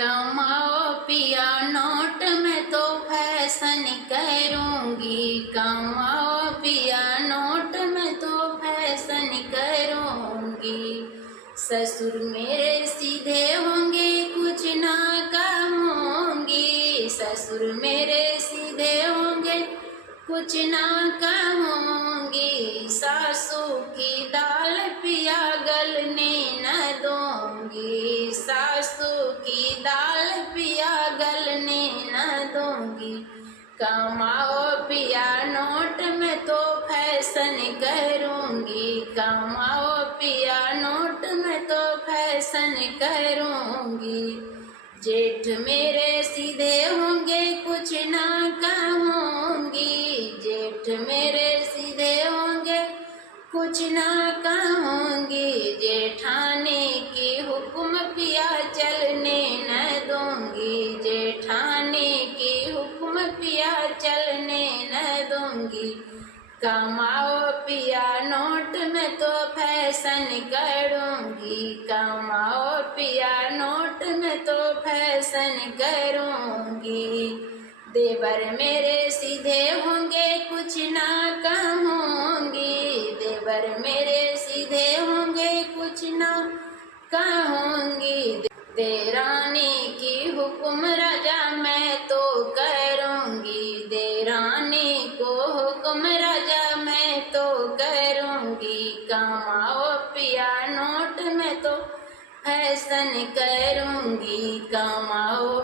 कमाओ पिया नोट में तो फैशन करूंगी, कमाओ पिया नोट में तो फैशन करूंगी। ससुर मेरे सीधे होंगे कुछ ना कहूंगी, ससुर मेरे सीधे होंगे कुछ ना कहूंगी। सासू की दाल पिया गलने न दूंगी, सासू की दाल पिया गलने न दूंगी। कमाओ पिया नोट में तो फैशन करूंगी, कमाओ पिया नोट में तो फैशन करूंगी। जेठ मेरे सीधे होंगे कुछ ना कहूंगी, जेठ मेरे सीधे होंगे कुछ ना कहूंगी। जेठानी की हुक्म पिया चलने न दूंगी, जेठानी की हुक्म पिया चलने न दूंगी। कमाओ पिया नोट में तो फैशन करूंगी, कमाओ पिया नोट में तो फैशन करूंगी। देवर मेरे सीधे होंगे कुछ ना कहूंगी, देवर मेरे सीधे होंगे कुछ ना कहूंगी। देरानी की हुक्म राजा मैं तो करूंगी, देरानी को हुक्म राजा मैं तो करूंगी। कमाओ पिया नोट में तो फैशन करूंगी, कमाओ